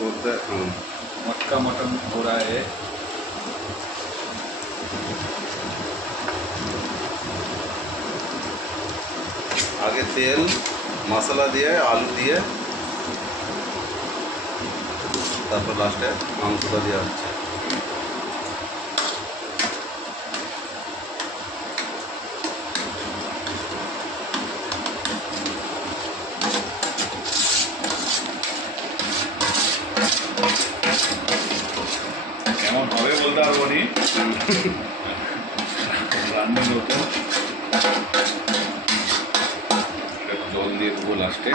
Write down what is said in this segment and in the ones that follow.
बोलते मटका मटन हो रहा है। आगे तेल मसाला दिए आलू दिए তারপর লাস্টে মাংসটা দেওয়া হচ্ছে। কেমন হবে বলতে পারবো নি, রান্না নতুন। জল দিয়ে দেবো লাস্টে,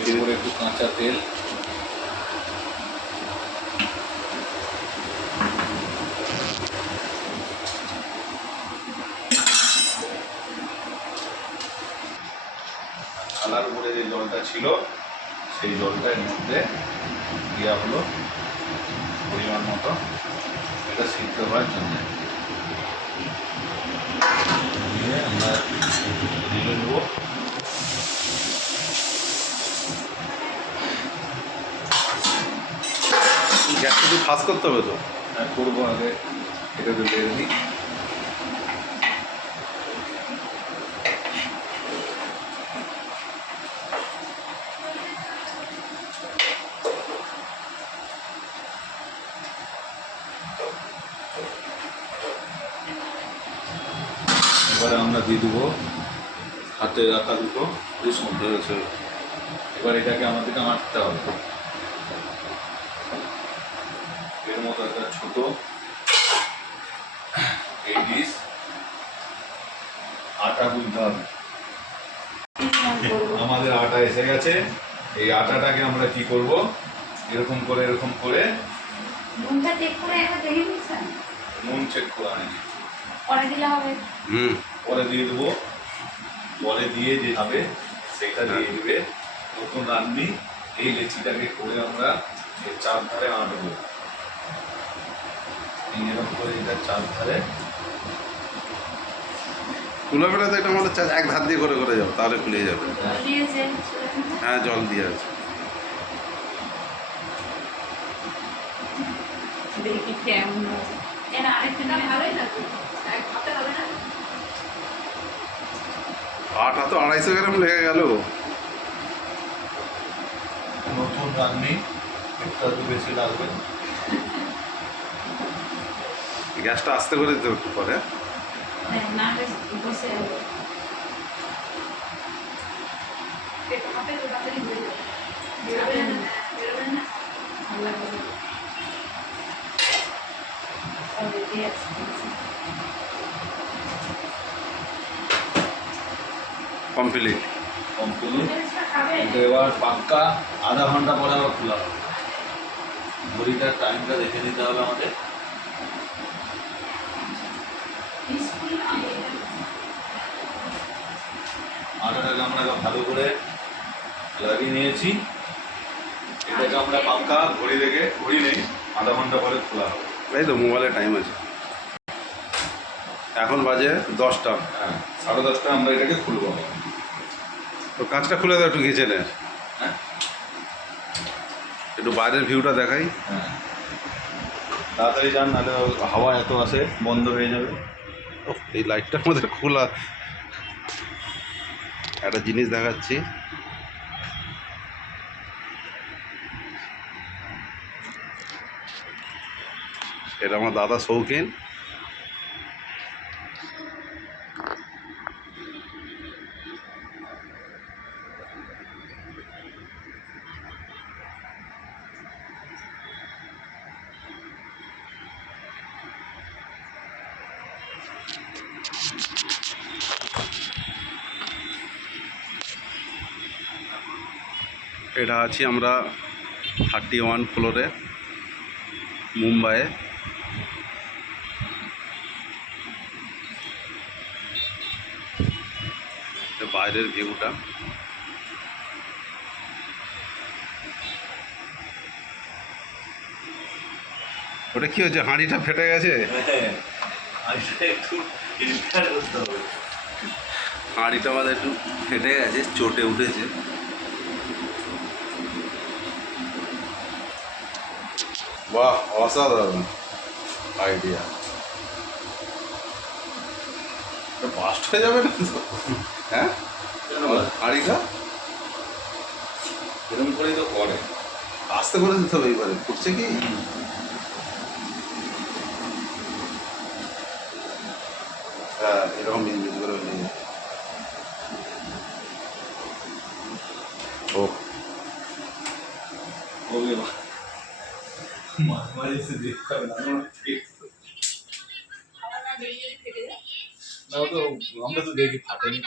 এরপরে একটু কাঁচা তেল, থালার উপরে যে জলটা ছিল সেই জলটা এর মধ্যে দেওয়া হলো পরিমাণ মতো, এটা সিদ্ধ হওয়ার জন্য। দিয়ে আমরা ঢেলে নেব। গ্যাসটা একটু ফাস্ট করতে হবে তো। করবো, আগে এটা তো ঢেলে দিই। এবারে আমরা দিয়ে দেবো হাতে রাখা দুটো রসুন ধরেছে। এবার এটাকে আমাদেরকে মাখতে হবে। এর মতো একটা ছোট এই ডিশ আটা গুলতে হবে। আমাদের আটা এসে গেছে। এই আটাটাকে আমরা কি করব, এরকম করে নুন চেক করে আনি, পরে দিয়ে দেবো। পরে দিয়ে যে খাবে সেটা দিয়ে দিবে। নতুন রান্নি এই লেচিটাকে করে আমরা এর চারধারে আঁটবো। এরকম করে এটা চারধারে খুলে ফেলে তো এটা আমাদের এক ধার দিয়ে করে করে যাবো, তাহলে খুলে যাবে। হ্যাঁ জল দিয়ে আছে। আটা তো 250 গ্রাম লেগে গেল। নতুন রান্নি একটু বেশি লাগবে। গ্যাসটা আস্তে করে দিতে একটু পরে। কমপ্লিট। এবার পাক্কা আধা ঘন্টা পরে আবার খোলা হবে। ঘড়িটার টাইমটা দেখে নিতে হবে আমাদের। আটাটাকে আমরা ভালো করে লাগিয়ে নিয়েছি। এটাকে আমরা পাক্কা ঘড়ি দেখে, ঘড়ি নেই, আধা ঘন্টা পরে খোলা হবে। এই তো মোবাইলে টাইম আছে। এখন বাজে 10টা। হ্যাঁ, 10:30টায় আমরা এটাকে খুলবো। তো কাঁচটা খুলে দাও একটু কিচেনের। হ্যাঁ, একটু বাইরের ভিউটা দেখাই। হ্যাঁ, তাড়াতাড়ি যান, নাহলে হাওয়া এত আসে বন্ধ হয়ে যাবে। এই লাইটটার মধ্যে খোলা একটা জিনিস দেখাচ্ছি। এটা আমার দাদা শৌখিন। এটা আছি আমরা 31 ফ্লোরে মুম্বাইয়ে। বাইরের ভিউটা ওটা কি হচ্ছে, হাঁড়িটা ফেটে গেছে। হাঁড়িটা আমাদের একটু ফেটে গেছে, চটে উঠেছে। বাহ, অসাধারণ আইডিয়া। বাস্ট হয়ে যাবে না তো? হ্যাঁ, হাঁড়িটা এরকম করেই তো করে। আস্তে করে দিতে হবে এইবারে, ফুটছে কি? হ্যাঁ, এরকম মিনমিন করে নিয়ে। ও হবে মাঝে মাঝে এসে দেখতে হবে, না তো আমরা তো দেখি ফাটেনি।